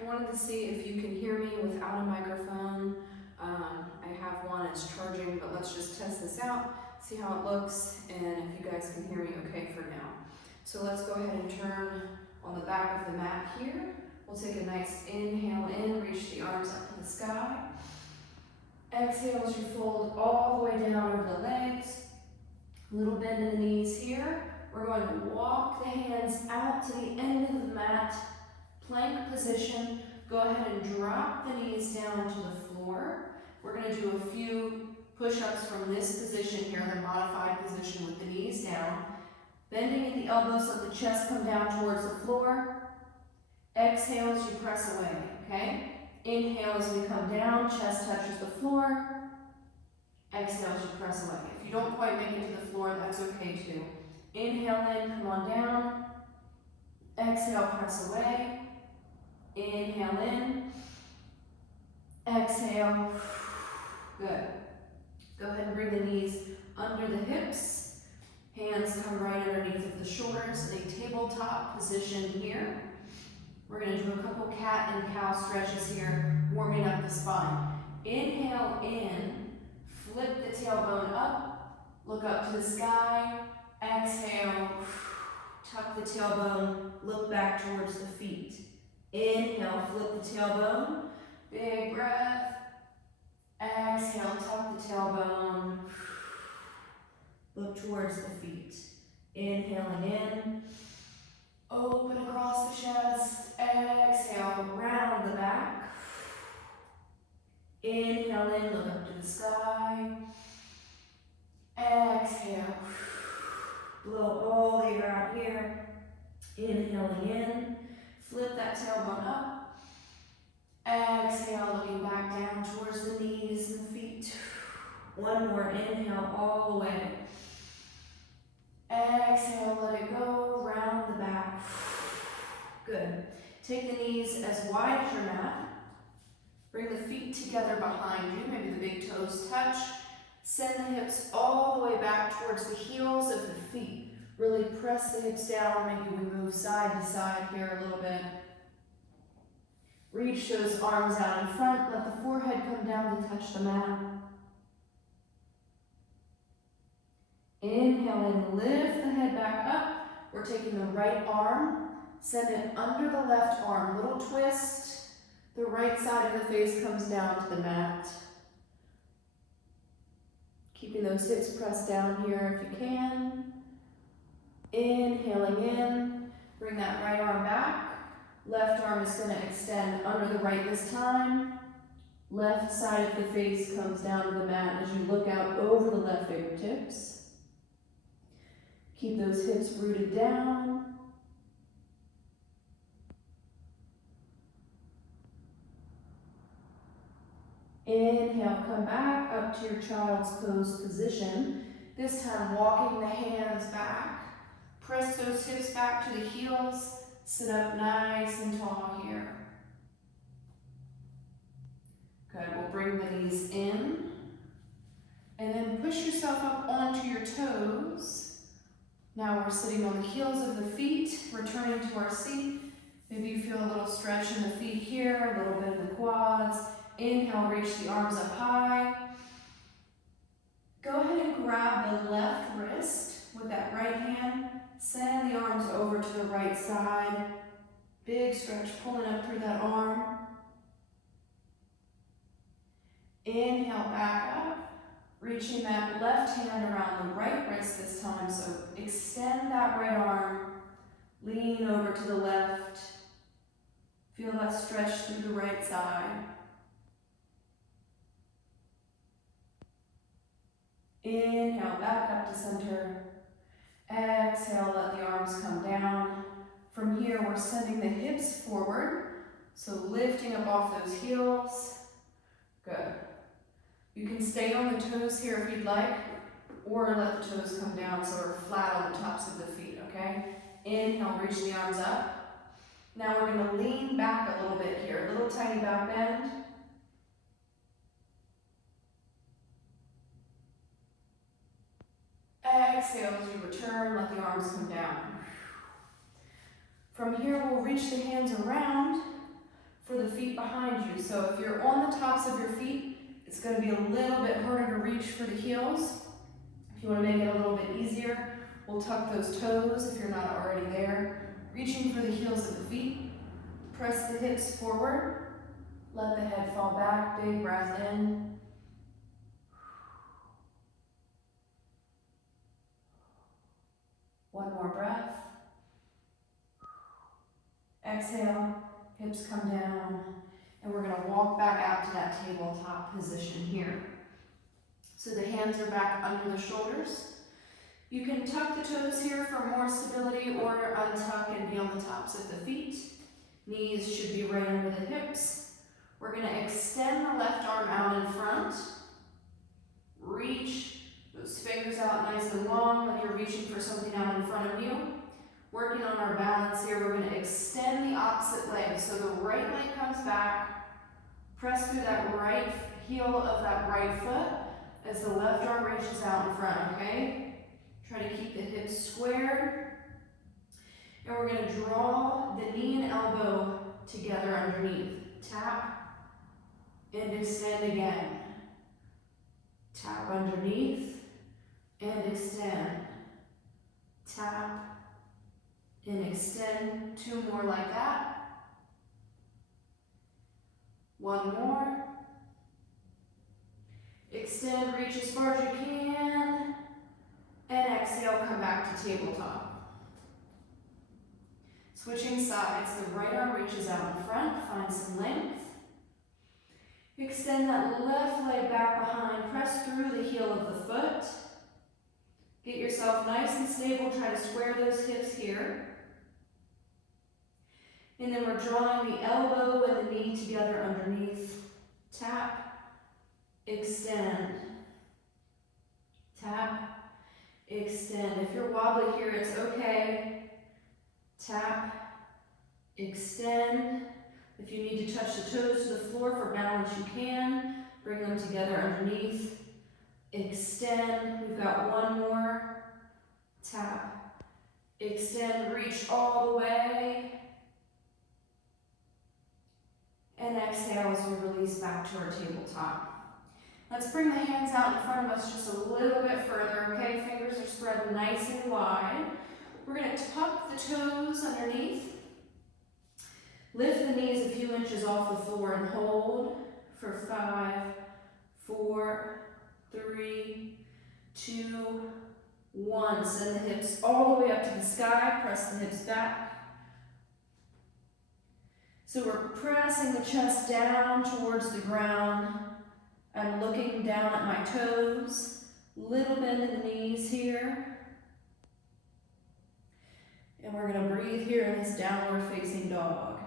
I wanted to see if you can hear me without a microphone. I have one, it's charging, but let's just test this out, see how it looks, and if you guys can hear me okay for now. So let's go ahead and turn on the back of the mat here. We'll take a nice inhale in, reach the arms up to the sky. Exhale as you fold all the way down over the legs. A little bend in the knees here. We're going to walk the hands out to the end of the mat. Plank position. Go ahead and drop the knees down to the floor. We're going to do a few push-ups from this position here, the modified position with the knees down. Bending at the elbows, let the chest come down towards the floor. Exhale as you press away, okay? Inhale as we come down, chest touches the floor. Exhale as you press away. If you don't quite make it to the floor, that's okay too. Inhale in, come on down. Exhale, press away. Inhale in. Exhale. Good. Go ahead and bring the knees under the hips. Hands come right underneath of the shoulders in a tabletop position here. We're going to do a couple cat and cow stretches here, warming up the spine. Inhale in, flip the tailbone up, look up to the sky. Exhale, tuck the tailbone, look back towards the feet. Inhale, flip the tailbone, big breath. Exhale, tuck the tailbone, look towards the feet. Inhaling in, open across the chest. Exhale, round the back. Inhale in, look up to the sky. Exhale, blow all the air out here. Inhaling in, flip that tailbone up. Exhale, looking back down towards the knees and the feet. One more inhale all the way. Exhale, let it go, round the back. Good. Take the knees as wide as your mat. Bring the feet together behind you, maybe the big toes touch. Send the hips all the way back towards the heels of the feet. Really press the hips down, maybe we move side to side here a little bit. Reach those arms out in front, let the forehead come down to touch the mat. Inhale in, lift the head back up. We're taking the right arm, send it under the left arm, little twist. The right side of the face comes down to the mat. Keeping those hips pressed down here if you can. Inhaling in, bring that right arm back. Left arm is going to extend under the right this time. Left side of the face comes down to the mat as you look out over the left fingertips. Keep those hips rooted down. Inhale, come back up to your child's pose position. This time walking the hands back. Press those hips back to the heels. Sit up nice and tall here. Good, we'll bring the knees in. And then push yourself up onto your toes. Now we're sitting on the heels of the feet, returning to our seat. Maybe you feel a little stretch in the feet here, a little bit in the quads. Inhale, reach the arms up high. Go ahead and grab the left wrist with that right hand. Send the arms over to the right side. Big stretch, pulling up through that arm. Inhale, back up. Reaching that left hand around the right wrist this time. So extend that right arm. Lean over to the left. Feel that stretch through the right side. Inhale, back up to center. Exhale, let the arms come down. From here, we're sending the hips forward. So lifting up off those heels. Good. You can stay on the toes here if you'd like, or let the toes come down so we're flat on the tops of the feet, okay? Inhale, reach the arms up. Now we're going to lean back a little bit here, a little tiny back bend. Exhale as you return, let the arms come down. From here, we'll reach the hands around. for the feet behind you. So if you're on the tops of your feet, it's going to be a little bit harder to reach for the heels. If you want to make it a little bit easier, we'll tuck those toes if you're not already there. Reaching for the heels of the feet. Press the hips forward. Let the head fall back. Big breath in. One more breath. Exhale, hips come down, and we're going to walk back out to that tabletop position here. So the hands are back under the shoulders. You can tuck the toes here for more stability or untuck and be on the tops of the feet. Knees should be right under the hips. We're going to extend the left arm out in front. Reach those fingers out nice and long like you're reaching for something out in front of you. Working on our balance here, we're going to extend the opposite leg. So the right leg comes back. Press through that right heel of that right foot as the left arm reaches out in front, okay? Try to keep the hips squared. And we're going to draw the knee and elbow together underneath. Tap and extend again. Tap underneath and extend. Tap and extend. Two more like that. One more. Extend, reach as far as you can. And exhale, come back to tabletop. Switching sides, the right arm reaches out in front, find some length. Extend that left leg back behind, press through the heel of the foot. Get yourself nice and stable, try to square those hips here. And then we're drawing the elbow and the knee together underneath. Tap, extend. Tap, extend. If you're wobbly here, it's okay. Tap, extend. If you need to touch the toes to the floor for balance, you can. Bring them together underneath. Extend. We've got one more. Tap, extend, reach all the way. And exhale as we release back to our tabletop. Let's bring the hands out in front of us just a little bit further, okay? Fingers are spread nice and wide. We're going to tuck the toes underneath. Lift the knees a few inches off the floor and hold for 5, 4, 3, 2, 1. Send the hips all the way up to the sky. Press the hips back. So we're pressing the chest down towards the ground. I'm looking down at my toes. Little bend in the knees here. And we're going to breathe here in this downward facing dog.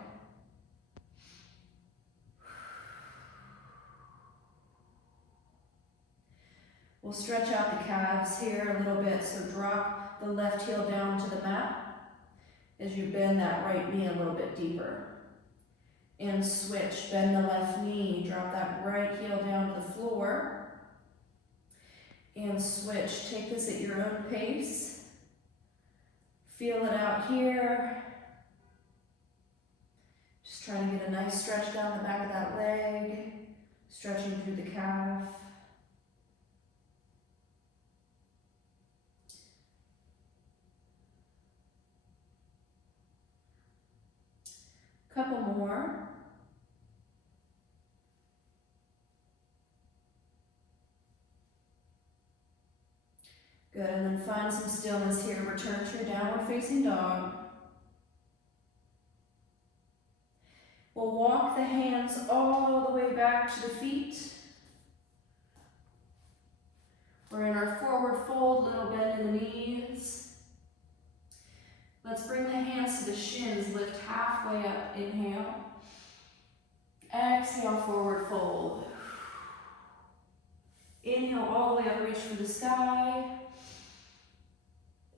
We'll stretch out the calves here a little bit, so drop the left heel down to the mat as you bend that right knee a little bit deeper. And switch, bend the left knee, drop that right heel down to the floor. And switch, take this at your own pace. Feel it out here. Just trying to get a nice stretch down the back of that leg, stretching through the calf. Couple more. Good, and then find some stillness here. Return to your downward facing dog. We'll walk the hands all the way back to the feet. We're in our forward fold, little bend in the knees. Let's bring the hands to the shins, lift halfway up, inhale. Exhale, forward fold. Inhale all the way up, reach for the sky.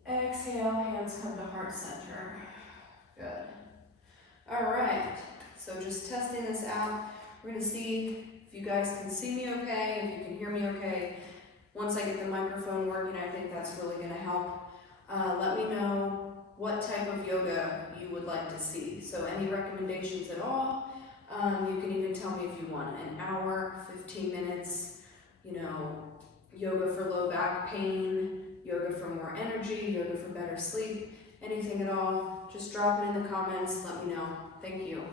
Exhale, hands come to heart center. Good. All right, so just testing this out. We're gonna see if you guys can see me okay, if you can hear me okay. Once I get the microphone working, I think that's really gonna help. Let me know what type of yoga you would like to see. So any recommendations at all, You can even tell me if you want an hour, 15 minutes, you know, yoga for low back pain, yoga for more energy, yoga for better sleep, anything at all. Just drop it in the comments, let me know. Thank you.